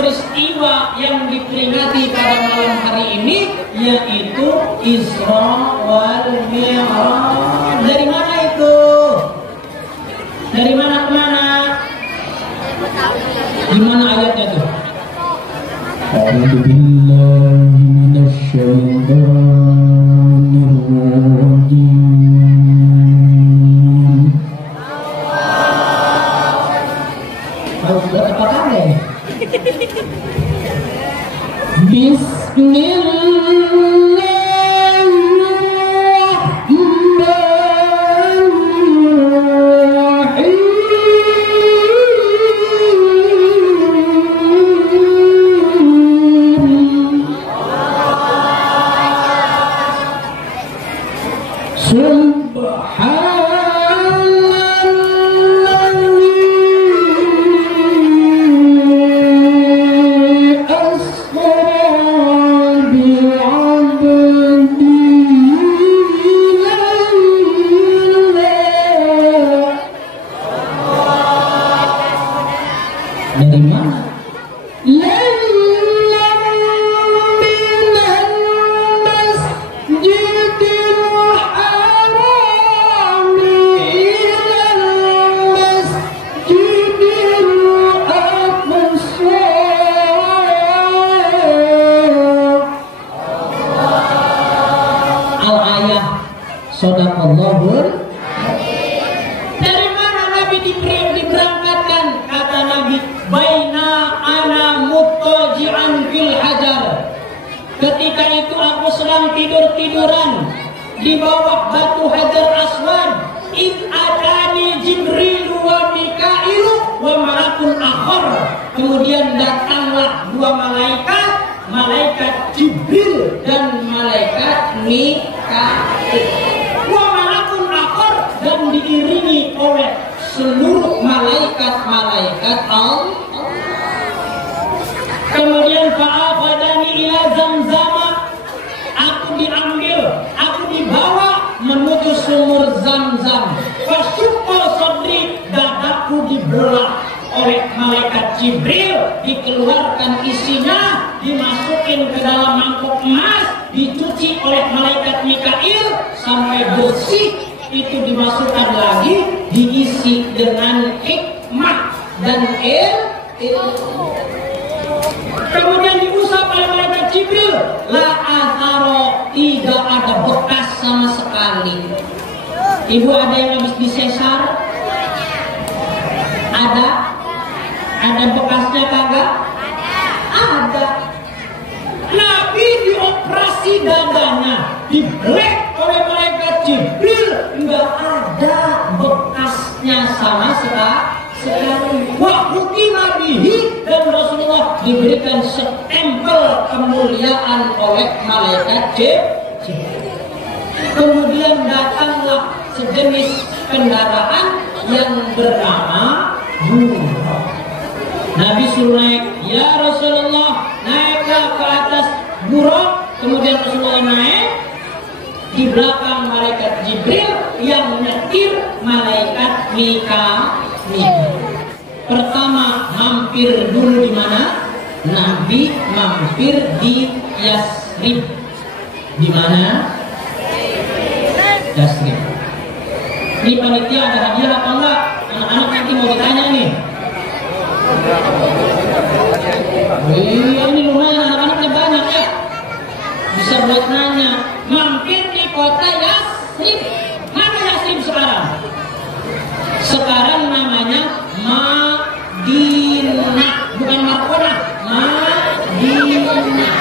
peristiwa yang diperingati pada malam hari ini, yaitu Isra wal Mi'raj. Dari mana itu? Dari mana ke mana? Di mana ayatnya tuh? A'udzu billahi minasy syaithanir rajim. Sudah tepat ada ya? Dari mana? Al-ayah Sadaqallahul. Dari mana Nabi diberangkatkan? Kata Nabi, baina ana muttaji'an fil hajar. Ketika itu aku sedang tidur-tiduran di bawah batu Hajar Aswad. Id atani Jibril wa Mikailu wa malakun akhar. Kemudian datanglah dua malaikat, malaikat Jibril dan malaikat Mikail. Wa malakun akhar, dan diiringi oleh seluruh malaikat-malaikat Allah. Kemudian fa'afadani ila Zamzama, aku diambil, aku dibawa menuju sumur Zamzam. Fasyuqa sadri, dadaku dibelah oleh malaikat Jibril, dikeluarkan isinya, dimasukin ke dalam mangkuk emas, dicuci oleh malaikat Mikail sampai bersih. Itu dimasukkan lagi, diisi dengan hikmah dan ilmu. Kemudian diusap oleh malaikat Jibril, la atharo, tidak ada bekas sama sekali. Ibu ada yang habis disesar? Ada? Ada bekasnya kagak? Ada. Nabi dioperasi dadanya, dibelek oleh malaikat Jibril, nggak ada bekasnya sama sekali. Wa hutima bihi, dan Rasulullah diberikan stempel kemuliaan oleh malaikat Jibril. Kemudian datanglah sejenis kendaraan yang bernama buraq. Nabi suruh naik, ya Rasulullah, naiklah ke atas buraq. Kemudian Rasulullah naik, di belakang malaikat Jibril, yang nyetir malaikat Mikail. Pertama mampir dulu di mana? Nabi mampir di Yasrib. Di mana? Yasrib. Ini panitia ada hadiah apa enggak? Anak-anak nanti mau ditanya nih. Ini lumayan, anak-anaknya banyak ya. Bisa buat nanya. Mampir di kota Yasrib. Mana Yasrib sekarang? Sekarang namanya Madinah, bukan Markona. Madinah.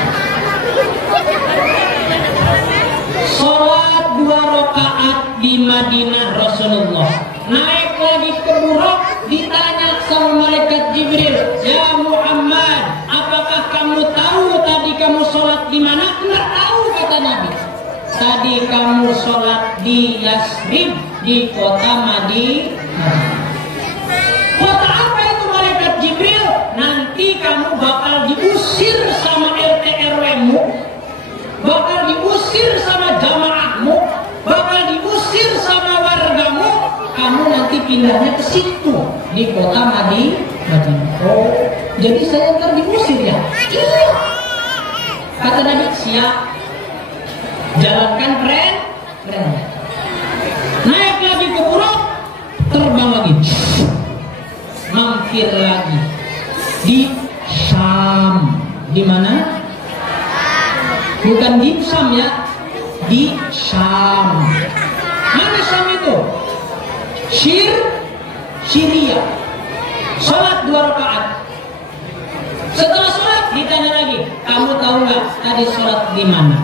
Sholat 2 rakaat di Madinah Rasulullah. Naik lagi ke buraq, ditanya sama malaikat Jibril, ya Muhammad, apakah kamu tahu tadi kamu sholat di mana? Enggak tahu, kata Nabi. Tadi kamu sholat di Yasrib, di kota Madinah. Kota apa itu malaikat Jibril? Nanti kamu bakal diusir sama RT RW-mu, bakal diusir sama jamaahmu, bakal diusir sama wargamu. Kamu nanti pindahnya ke situ, di kota Madinah. Oh, Jadi saya ntar diusir ya? Iya. Kata Nabi, siap. Jalankan keren. Naik lagi ke buruk, terbang lagi. Mampir lagi di Syam. Di mana? Bukan di Syam ya, di Syam. Mana Syam itu? Syria. Sholat 2 rakaat. Setelah sholat ditanya lagi, kamu tahu nggak tadi sholat di mana?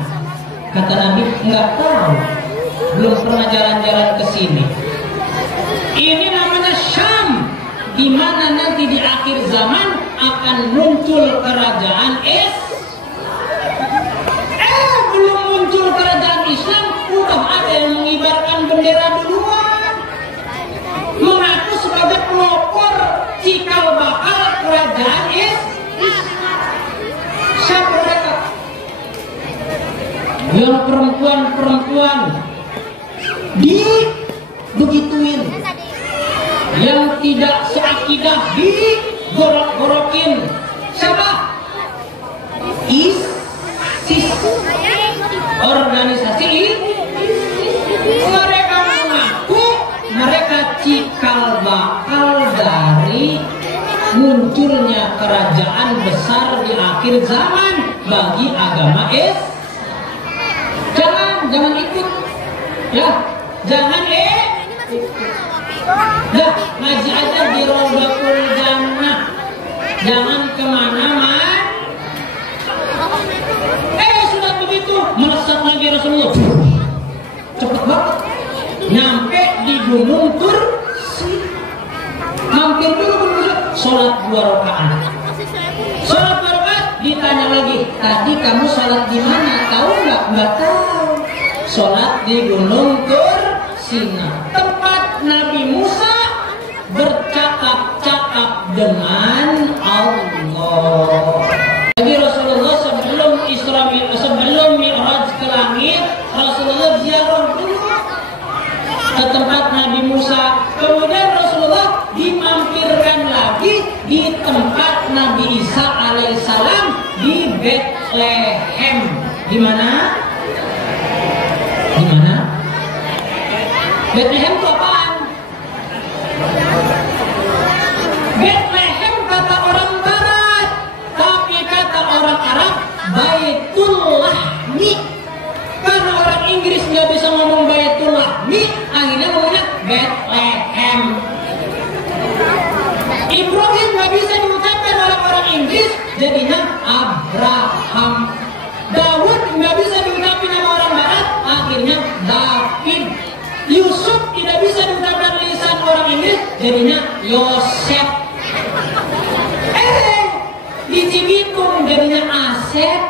Kata Nabi, nggak tahu, belum pernah jalan-jalan ke sini. Ini namanya Syam, di mana nanti di akhir zaman akan muncul kerajaan belum muncul kerajaan Islam, udah ada yang mengibarkan bendera duluan, mengaku sebagai pelopor cikal bakal kerajaan Siapa mereka? Yang perempuan dibegituin, yang tidak seakidah digorok-gorokin. Siapa? ISIS, organisasi mereka mengaku mereka cikal bakal dari munculnya kerajaan besar di akhir zaman bagi agama Jangan ikut ya, jangan ngaji aja di Rawdatul Jannah, jangan kemana-mana. Sudah begitu melesat lagi Rasulullah, cepet banget nyampe di Gunung Tursi. Mampir dulu sholat 2 rakaat. Sholat 2 rakaat ditanya lagi, tadi kamu sholat di mana? Tahu nggak? Nggak tahu. Sholat di Gunung Tursina, tempat Nabi Musa bercakap-cakap dengan Allah. Jadi Rasulullah sebelum Mi'raj ke langit, Rasulullah ziarah dulu ke tempat Nabi Musa. Kemudian Rasulullah dimampirkan lagi di tempat Nabi Isa alaihissalam di Bethlehem. Di mana? Di mana? Bethlehem itu apaan? Bethlehem kata orang Barat, tapi kata orang Arab Baitul Lahmi. Karena orang Inggris nggak bisa ngomong Baitul Lahmi, akhirnya ngomongnya Bethlehem. Ibrahim nggak bisa diucapkan oleh orang Inggris, jadinya Abraham. Daud nggak bisa diucapkan sama orang Barat, akhirnya David. Yusuf tidak bisa diucapkan lisan orang Inggris, jadinya Yosef. Di Cibitung jadinya Asep.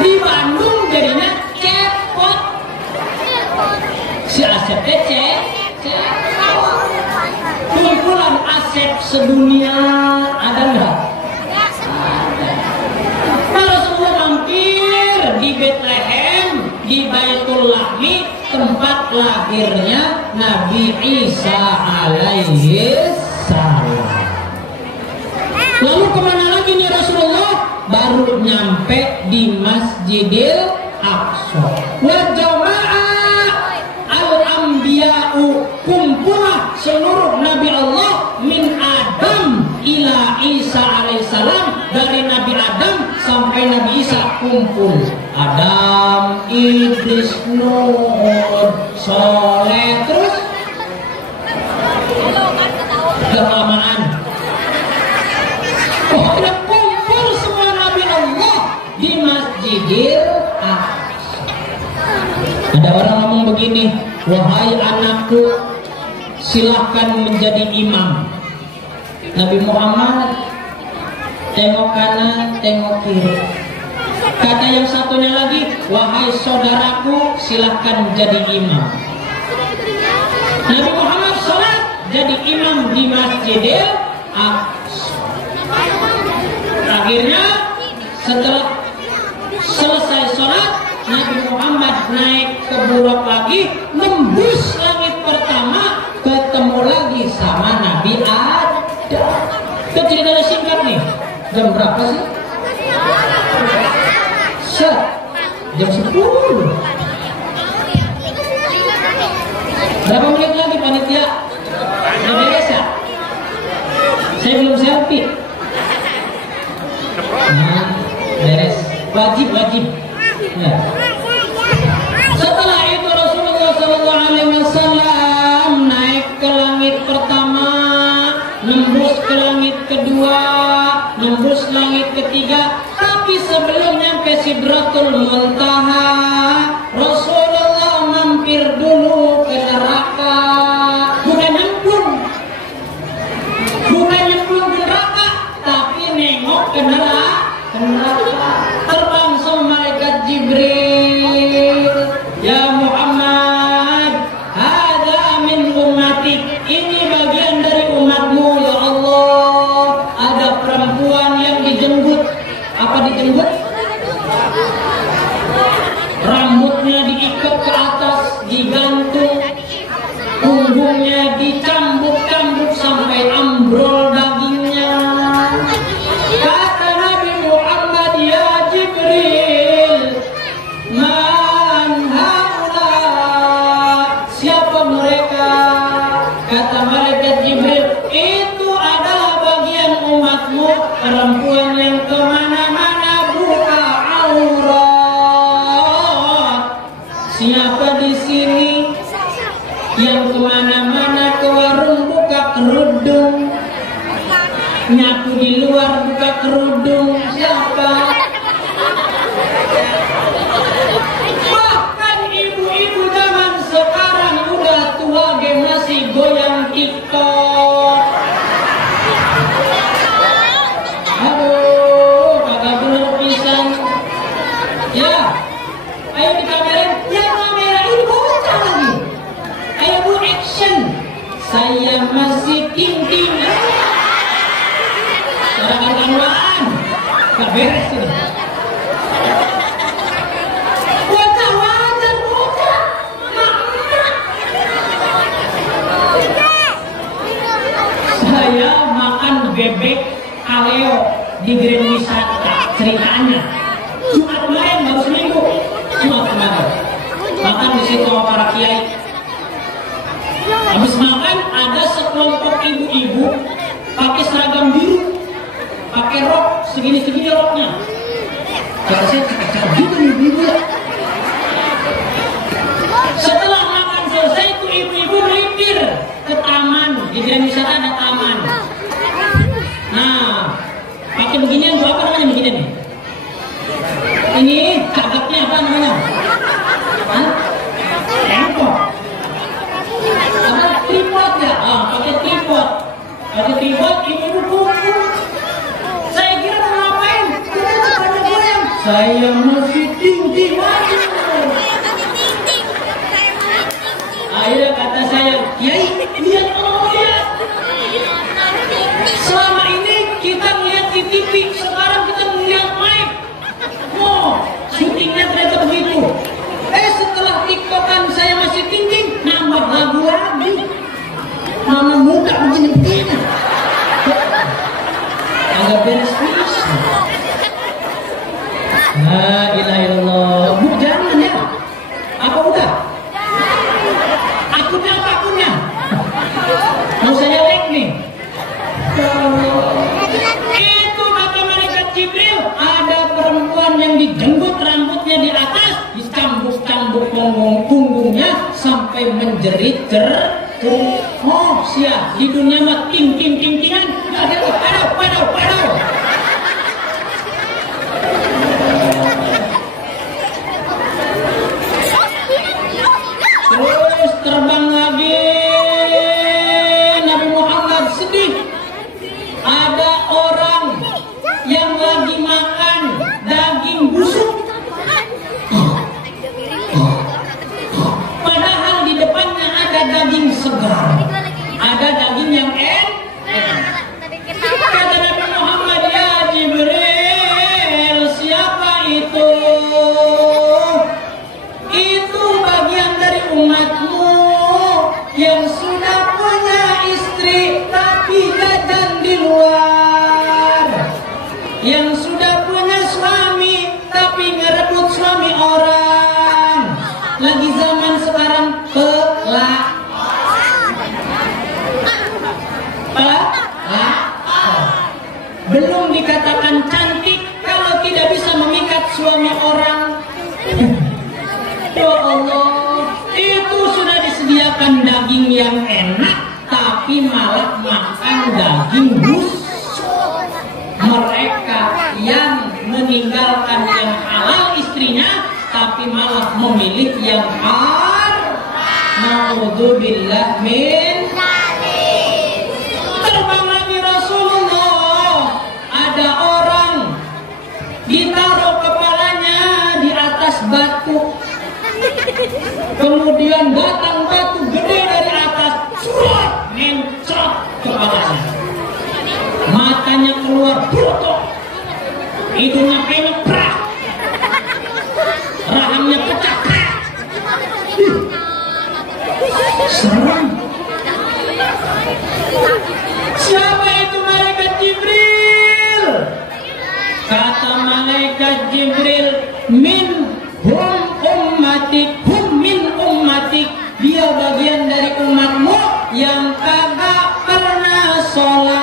Di Bandung jadinya Cepot. Si Asep kumpulan Asep sedunia ada nggak? Rasulullah mampir di Bethlehem, di Baitul Lahmi, tempat lahirnya Nabi Isa alaihissalam. Lalu kemana lagi nih Rasulullah? Baru nyampe di Masjidil Aqsa. Wa jama'a al-anbiya'u, kumpulah seluruh Nabi Allah min Adam ila Isa alaihissalam, dari Nabi Adam sampai Nabi Isa kumpul. Adam, Idris, Nuh, Soleh, terus kelamaan. Pokoknya kumpul semua Nabi Allah di Masjidil Aqsa. Ada orang ngomong begini, wahai anakku, silahkan menjadi imam. Nabi Muhammad tengok kanan, tengok kiri. Kata yang satunya lagi, wahai saudaraku, silahkan jadi imam. Nabi Muhammad sholat jadi imam di Masjidil Aqsa. Akhirnya setelah selesai sholat, Nabi Muhammad naik ke buruk lagi, nembus langit pertama, ketemu lagi sama Nabi Adam. ceritanya singkat nih. Jam berapa sih? Jam 10. Berapa menit lagi panitia? Udah beres ya? Saya belum selfie. Nah, beres. Wajib. Ya. Setelah itu Rasulullah SAW naik ke langit pertama, nembus ke langit kedua, nembus langit ketiga. Tapi sebelum nyampe Sidratul Muntaha, Rasulullah mampir dulu ke neraka. Bukan nyemplung ke neraka, tapi nengok ke neraka. Terbang sama malaikat Jibril. Ya Muhammad, hada min ummatik. Ini bagian dari umatmu ya Allah. Ada perempuan yang dijenggut. Apa dijenggut? Rambutnya diikat ke atas, digantung, punggungnya dicambuk-cambuk sampai ambrol dagingnya. Kata Nabi Muhammad, ya Jibril, man haula? Siapa mereka? Kata malaikat Jibril, itu adalah bagian umatmu, perempuan yang kemana-mana buka aurat. Siapa di sini yang kemana-mana ke warung buka kerudung, nyapu di luar buka kerudung? Siapa? Bahkan ibu-ibu zaman sekarang udah tua ge masih goyang TikTok. Aduh, kagak bener pisan. Ya, ayo dikamerin. Ya, kamera ini bocah lagi. Ayo bu, action. Saya masih ting-ting. Kawan-kawan, gak beres ini. Bocah wajar, bocah. Saya makan bebek kaleo di Grand Wisata. Ceritanya Jumat kemarin, baru seminggu. Jumat kemarin makan di situ sama para kiai. Habis makan ada sekelompok ibu-ibu pakai seragam biru, pakai rok segini-segini roknya. Kata saya cakep gitu ibu-ibu ya. Setelah makan selesai itu ibu-ibu melipir ke taman. Di Grand Wisata ada taman. Nah, pakai beginian tuh, apa namanya beginian nih? Ini cakepnya apa namanya? Hah? Handphone. Apa? Tripod ya? Pakai tripod. Pakai tripod, ibu-ibu kumpul. Saya kira mau ngapain? Kita pada goyang. Saya masih tinggi maju. Akhirnya kata saya, Kiai, lihat orang lihat. Selama ini kita melihat di TV, sekarang kita melihat mic. Oh, syutingnya ternyata begitu. Setelah TikTokan saya masih tinggi, nambah lagu lagi. Mama muda begini-begini. Agak beres-beres. La ilaha illallah. Bu, jangan ya. Apa udah? Akunnya apa akunnya? Mau saya like nih. Itu kata malaikat Jibril, ada perempuan yang dijenggut rambutnya di atas, dicambuk-cambuk punggungnya sampai menjerit-jerit. Oh, siap di dunia mah ting-ting-ting-tingan. Padau. Terus terbang lagi. Nabi Muhammad sedih. Ada orang yang lagi makan daging busuk. Padahal di depannya ada daging segar. Ada daging yang enak. Kata Nabi Muhammad, ya makan daging yang enak, tapi malah makan daging busuk. Mereka yang meninggalkan yang halal istrinya, tapi malah memilih yang haram. Na'udzubillah min dzalik. Terbang Nabi Rasulullah, ada orang ditaruh kepalanya di atas batu, kemudian datang batu gede dari atas, mencrot kepalanya, matanya keluar butuh, hidungnya penyok, rahangnya pecah. Serem. Siapa itu malaikat Jibril? Kata malaikat Jibril, min hum ummatik, hum min ummatik, dia bagian dari umatmu yang kagak pernah sholat.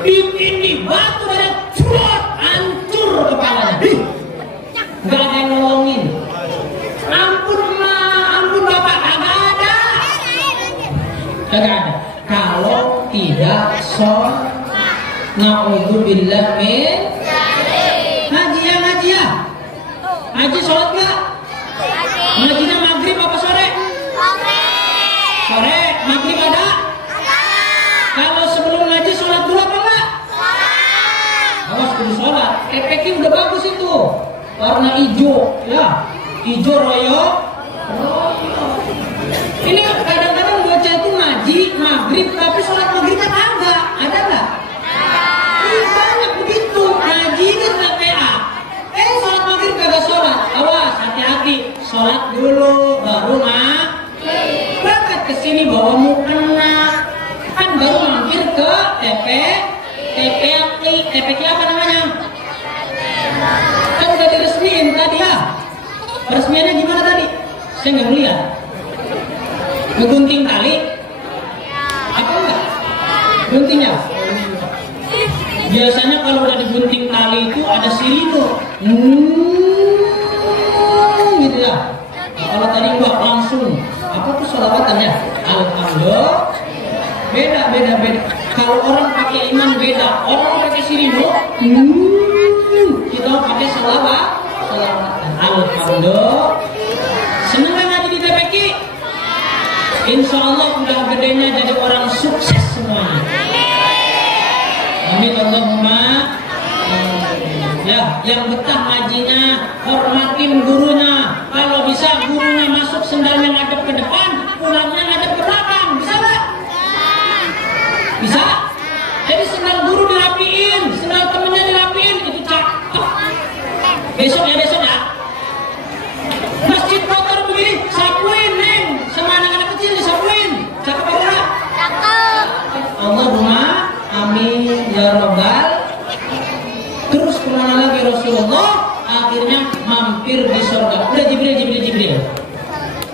Ditindih batu dan curut, hancur kepalanya. Gak ada yang nolongin. Ampun bapak, kagak ada. Kalau tidak sholat, na'udzubillah min dzalik. Haji sholat gak? Ngajinya maghrib apa sore? Sore, maghrib ada? Kalau sebelum ngaji sholat dulu apa enggak? Awas kudu sholat. TPQ udah bagus itu, warna hijau, ya, hijau royo. Ini kadang-kadang bocah itu ngaji maghrib, tapi sholat maghrib kan agak ada nggak? Ini banyak begitu, ngaji ini PA. Sholat maghrib kagak sholat. Awas, hati-hati, sholat dulu baru berangkat ke sini bawa mukena. Kan baru mampir ke TPQ apa namanya? Kan udah diresmiin tadi ya. Peresmiannya gimana tadi? Saya nggak lihat. Ngegunting tali? Apa enggak? Guntingnya? Biasanya kalau udah digunting tali itu ada sirine. Gitu ya. Kalau tadi enggak langsung. Apa tuh sholawatan ya? Alhamdulillah. Beda. Kalau orang pakai iman beda. Orang pakai sirine, kita pakai sholawatan. Alhamdulillah. Seneng kan ngaji di TPQ? Insya Allah udah gedenya jadi orang sukses semuanya. Amin Allahumma. Ya, yang betah ngajinya, hormatin gurunya. Kalau bisa gurunya masuk sendalnya ngadep ke depan, pulangnya ngadep ke belakang. Bisa nggak? Bisa? Jadi sendal guru dirapiin, sendal temennya dirapiin, itu cakep. Besok ya. Masjid kotor begini, sapuin neng, sama anak-anak kecil disapuin. Cakep apa enggak? Cakep. Allahumma amin ya robbal. Terus kemana lagi Rasulullah? Akhirnya mampir di surga. Udah Jibril.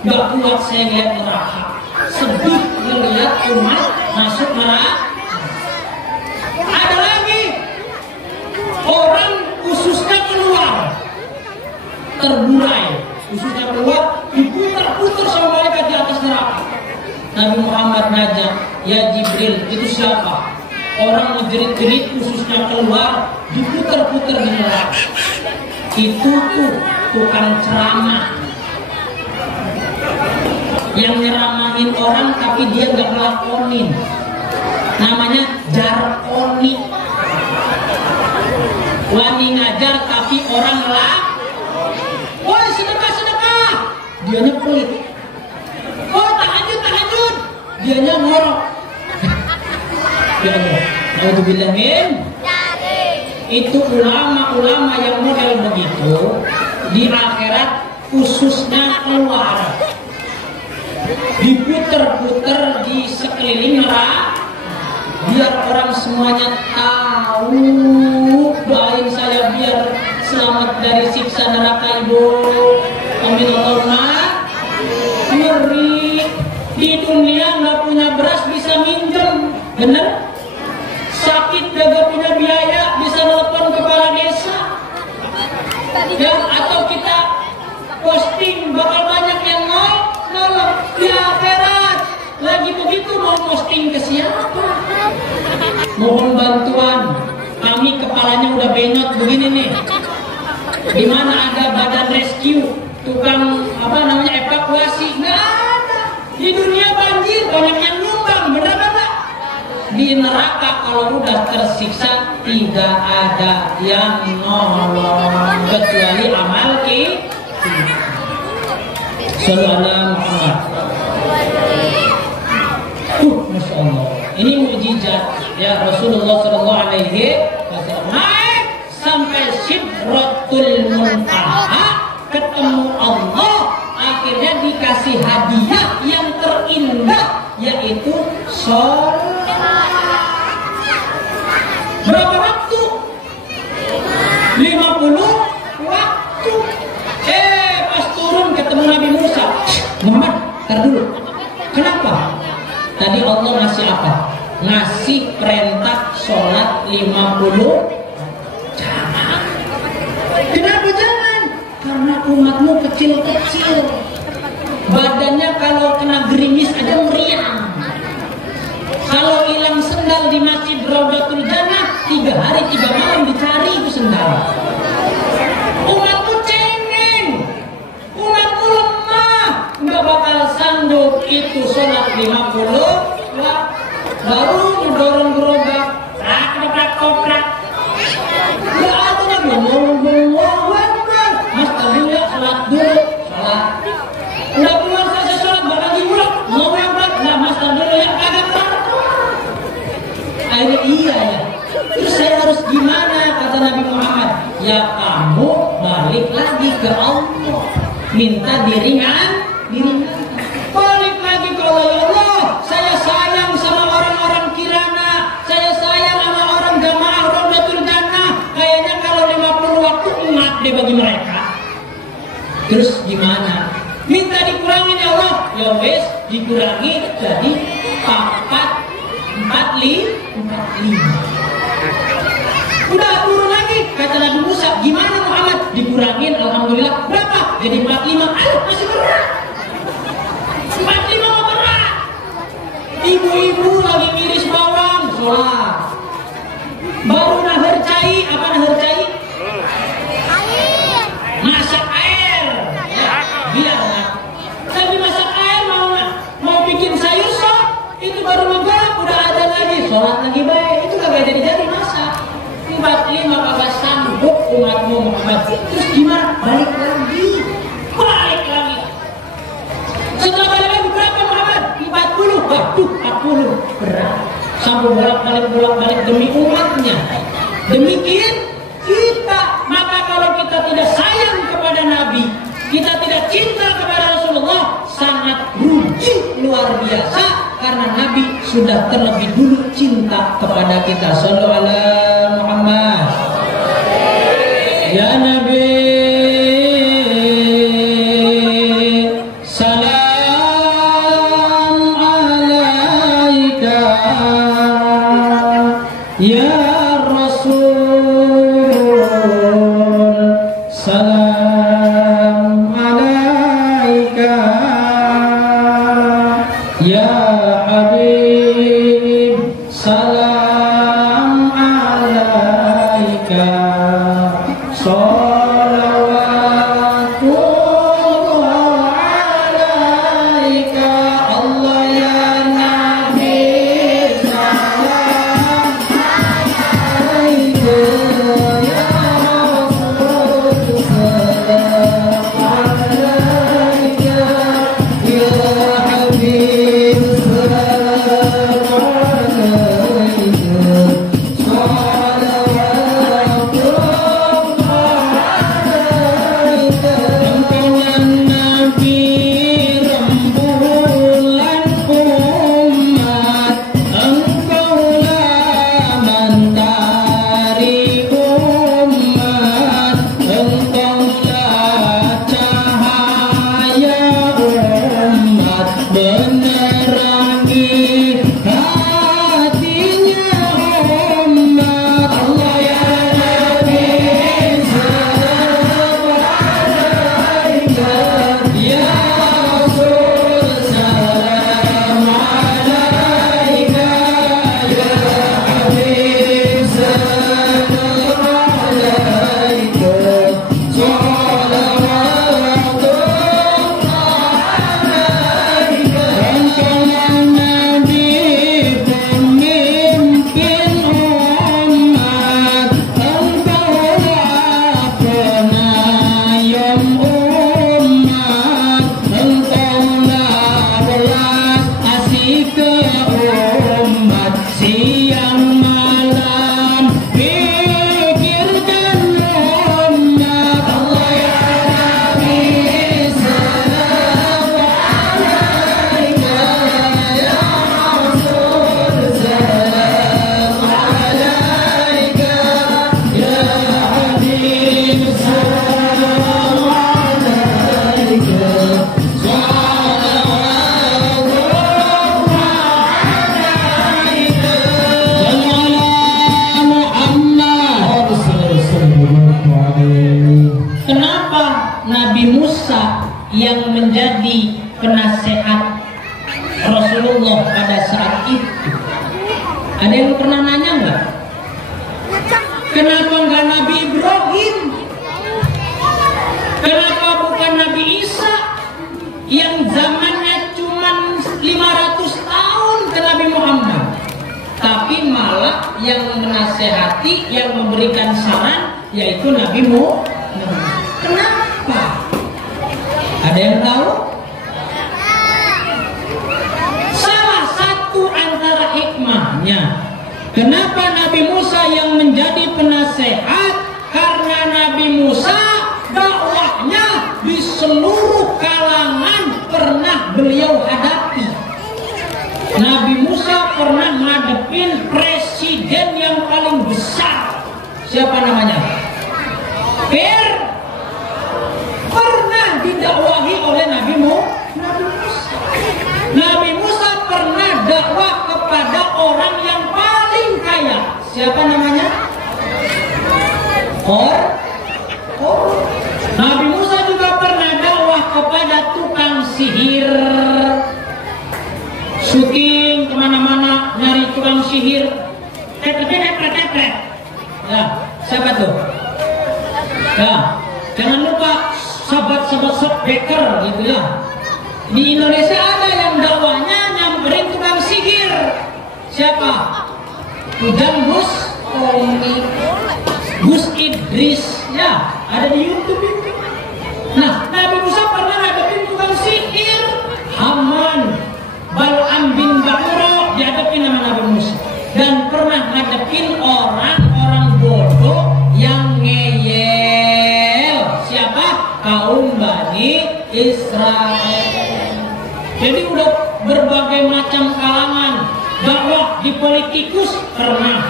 Gak kuat saya lihat neraka. Sedih melihat umat masuk neraka. Ada lagi orang ususnya keluar, terburai, ususnya keluar, diputar-putar sama mereka di atas neraka. Nabi Muhammad nanya, ya Jibril, itu siapa? Orang menjerit-jerit ususnya keluar, diputar-putar di neraka. Itu tuh tukang ceramah yang nyeramahin orang tapi dia nggak ngelakonin. Namanya jarkoni. Wani ngajar tapi orang dianya pelit. Oh tahajud, dianya ngorok. Ya Allah, naudzubillah min. Itu ulama-ulama yang model begitu di akhirat khususnya keluar, diputer-puter di sekeliling neraka, biar orang semuanya tahu doain saya biar selamat dari siksa neraka ibu. Amin Allahumma. Ngeri. Di dunia nggak punya beras bisa minjem, bener? Sakit gak punya biaya bisa nelpon kepala desa. Ya, atau kita posting bakal banyak yang nolong di akhirat. Lagi begitu mau posting ke siapa? Mohon bantuan. Kami kepalanya udah benyot begini nih. Di mana ada badan rescue, tukang evakuasi? Nggak ada. Di dunia banjir banyak yang nyumbang, benar nggak? Di neraka kalau udah tersiksa tidak ada yang nolong kecuali amal kita. Sallallahu Muhammad. Masya Allah. Ini mukjizat ya Rasulullah Sallallahu Alaihi Wasallam naik sampai Sidratul Muntaha ketemu Allah, akhirnya dikasih hadiah yang terindah yaitu sholat. Berapa waktu? 50 waktu. Pas turun ketemu Nabi Musa. Muhammad, tar dulu. Kenapa? Tadi Allah ngasih apa? Ngasih perintah sholat 50 jamaah. Kenapa jangan? Karena umatmu kecil-kecil. Badannya kalau kena gerimis aja meriang. Kalau hilang sendal di Masjid Raudatul Jannah 3 hari 3 malam dicari itu sendal. Umatmu cengeng, umatmu lemah, nggak bakal sanggup itu sholat 50 baru ngedorong gerobak, koprak. Nggak ada lagi ngomong, mas tadi ya sholat dulu, sholat. Udah pulang selesai sholat, bakal dimulai ngomong, nah mas tadi dulu ya kagak kelar. Akhirnya iya ya. Terus saya harus gimana kata Nabi Muhammad? Ya kamu balik lagi ke Allah, minta diringan. Balik lagi ke Allah. Ya Allah, saya sayang sama orang-orang Kirana, saya sayang sama orang jamaah Raudatul Jannah. Kayaknya kalau 50 waktu enak deh bagi mereka. Terus gimana? Minta dikurangin ya Allah. Ya wes dikurangi jadi 45. Udah turun lagi kata Nabi Musa, gimana Muhammad? Dikurangin, alhamdulillah berapa? Jadi 45. Ayo masih berat. 45 berat. Ibu-ibu lagi ngiris bawang, sholat. Baru nahar cai, apa nahar cai? Masak air. Ya, biarlah. Tapi masak air mau bikin sayur sok, itu baru maghrib udah ada lagi, sholat lagi baik. Itu kagak jadi masak. 45 kagak sanggup umatmu Muhammad. Terus gimana? Balik lagi. Setelah balik lagi berapa Muhammad? 40. Waduh, 40 berat. Sampai bolak-balik demi umatnya. Demikian kita. Maka kalau kita tidak sayang kepada Nabi, kita tidak cinta kepada Rasulullah, sangat rugi luar biasa. Karena Nabi sudah terlebih dulu cinta kepada kita. Sallallahu alaihi Muhammad. Ya Nabi, salam alaika. Ya Rasul, salam alaika. Ya Habib, salam alaika. Musa yang menjadi penasehat Rasulullah pada saat itu. Ada yang pernah nanya nggak? Kenapa nggak Nabi Ibrahim? Kenapa bukan Nabi Isa yang zamannya cuma 500 tahun ke Nabi Muhammad? Tapi malah yang menasehati, yang memberikan saran yaitu Nabi Muhammad. Kenapa? Ada yang tahu? Salah satu antara hikmahnya, kenapa Nabi Musa yang menjadi penasehat? Karena Nabi Musa dakwahnya di seluruh kalangan pernah beliau hadapi. Nabi Musa pernah ngadepin presiden yang paling besar. Siapa namanya? Pernah didakwahi oleh Nabi Musa. Nabi Musa pernah dakwah kepada orang yang paling kaya. Siapa namanya? Nabi Musa juga pernah dakwah kepada tukang sihir. Syuting kemana-mana nyari tukang sihir. Ya, siapa tuh? Ya, jangan lupa sahabat-sahabat baker gitu ya. Di Indonesia ada yang dakwahnya nyamperin tukang sihir. Siapa? Ujang Gus Idris ya, ada di YouTube itu. Nah, Nabi Musa pernah ngadepin tukang sihir. Haman, Bal'am bin Ba'ura dihadapin sama Nabi Musa. Dan pernah ngadepin orang-orang bodoh yang ngeyel. Siapa? Kaum Bani Israel. Jadi udah berbagai macam kalangan. Dakwah di politikus pernah.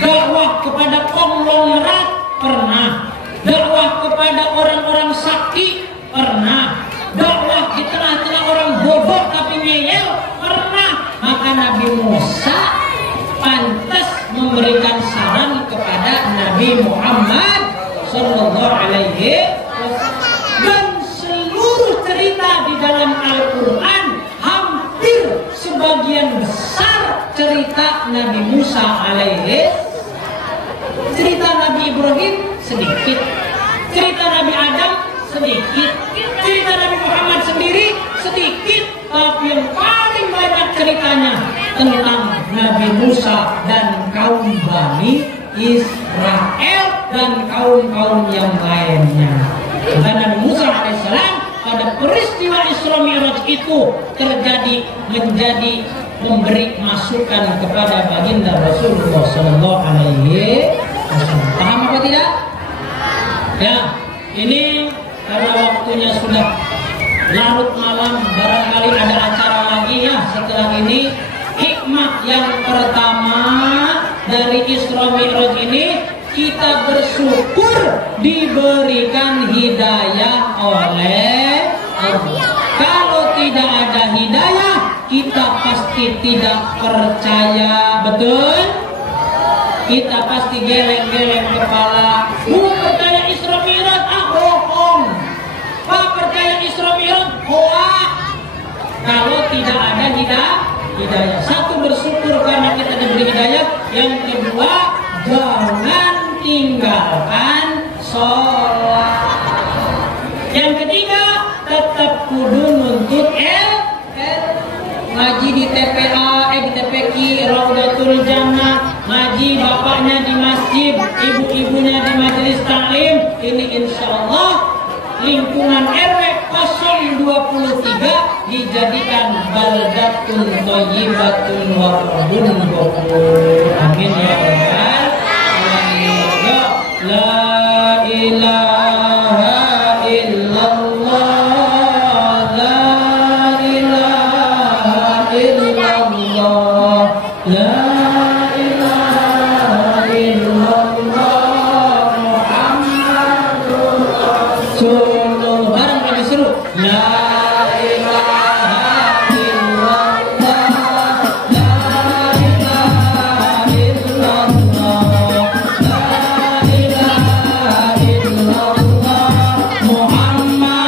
Dakwah kepada konglomerat pernah. Dakwah kepada orang-orang sakti pernah. Dakwah di tengah-tengah orang bodoh tapi ngeyel pernah. Maka Nabi Musa pantas memberikan saran kepada Nabi Muhammad Sallallahu Alaihi Wasallam. Dan seluruh cerita di dalam Al-Quran hampir sebagian besar cerita Nabi Musa alaihi. Cerita Nabi Ibrahim sedikit, cerita Nabi Adam sedikit, cerita Nabi Muhammad sendiri sedikit, tapi yang paling banyak ceritanya tentang Nabi Musa dan kaum Bani Israel dan kaum-kaum yang lainnya. Dan Nabi Musa alaihissalam pada peristiwa Isra Mi'raj itu terjadi menjadi memberi masukan kepada baginda Rasulullah Sallallahu Alaihi Wasallam. Paham apa tidak? Ya, ini karena waktunya sudah larut malam, barangkali ada acara lagi ya setelah ini. Hikmah yang pertama dari Isra Mi'raj ini, kita bersyukur diberikan hidayah oleh Allah. Kalau tidak ada hidayah, kita pasti tidak percaya, betul? Kita pasti geleng-geleng kepala. Percaya Isra Mi'raj, bohong. Pak, percaya Isra Mi'raj, hoax. Kalau tidak ada hidayah. Satu, bersyukur karena kita diberi hidayah. Yang kedua, jangan tinggalkan sholat. Yang ketiga, tetap kudu nuntut ngaji di TPA, di TPQ, Raudatul Jannah, ngaji bapaknya di masjid, ibu-ibunya di majelis taklim. Ini insya Allah lingkungan RW 023 dijadikan baldatun thayyibatun wa rabbun ghafur. Amin ya rabbal alamin. La ilaha illallah, la ilaha illallah, la ilaha illallah, Muhammadur Rasulullah. Bareng kami seru. La Muhammad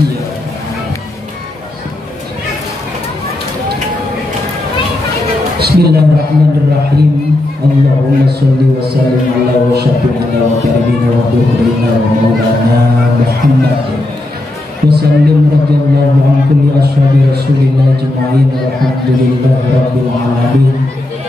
Bismillahirrahmanirrahim. Allahumma sholli wa sallim ala wa syafi'ina wa karibina wa duhurina wa maulana Muhammad wa sallim radiyallahu an kulli ashabi rasulillah jema'in walhamdulillahi rabbil alamin.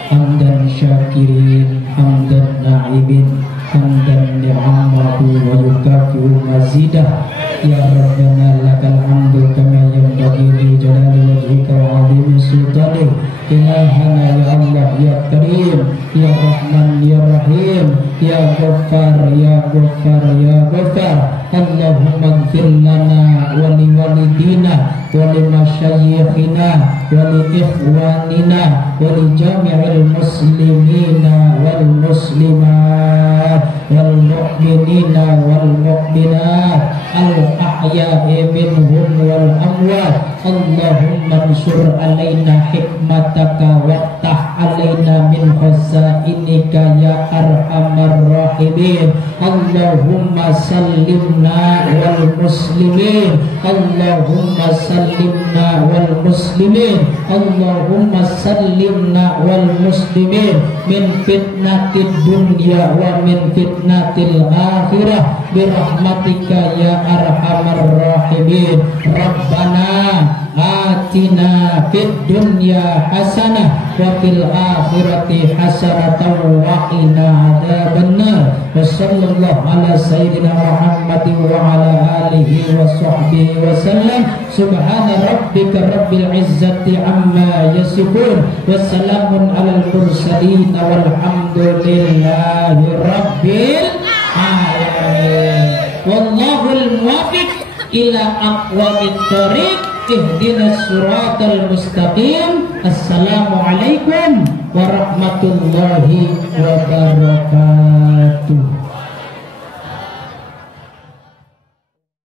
Hamdan syakirin, hamdan na'ibin, hamdan ni'amahu wa yukafi'u mazidah. Ya Rabbana lakal hamdu kama yanbaghi li jalali wajhika wa 'azimi sultanik. Ilahana ya Allah ya Karim, ya Rahman ya Rahim, ya Ghaffar ya Ghaffar ya Ghaffar. Allahumma ighfir lana wa li walidina wa li masyayikhina wa li ikhwanina wa li jami'il muslimina wal muslimat wal mu'minina wal mu'minat al ahya'i minhum wal amwat. Allahumma ansur alaina hikmataka waftah alaina min khazainika ya arhamar rahimin. Allahumma sallimna wal muslimin, Allahumma sallimna wal muslimin, Allahumma sallimna wal muslimin min fitnatid dunya wa min fitnatil akhirah birahmatika ya arhamar rahimin. Rabbana atina fid dunya hasanah wa fil akhirati hasanatan wa qina adzabannar. Wa sallallahu ala sayyidina Muhammadin wa ala alihi wa sahbihi wa sallam. Subhana rabbika rabbil izzati amma yasifun wa salamun alal mursalin walhamdulillahi rabbil alamin. Wallahul muwaffiq ila aqwamit thoriq. Ihdinas siratal mustaqim. Assalamualaikum warahmatullahi wabarakatuh.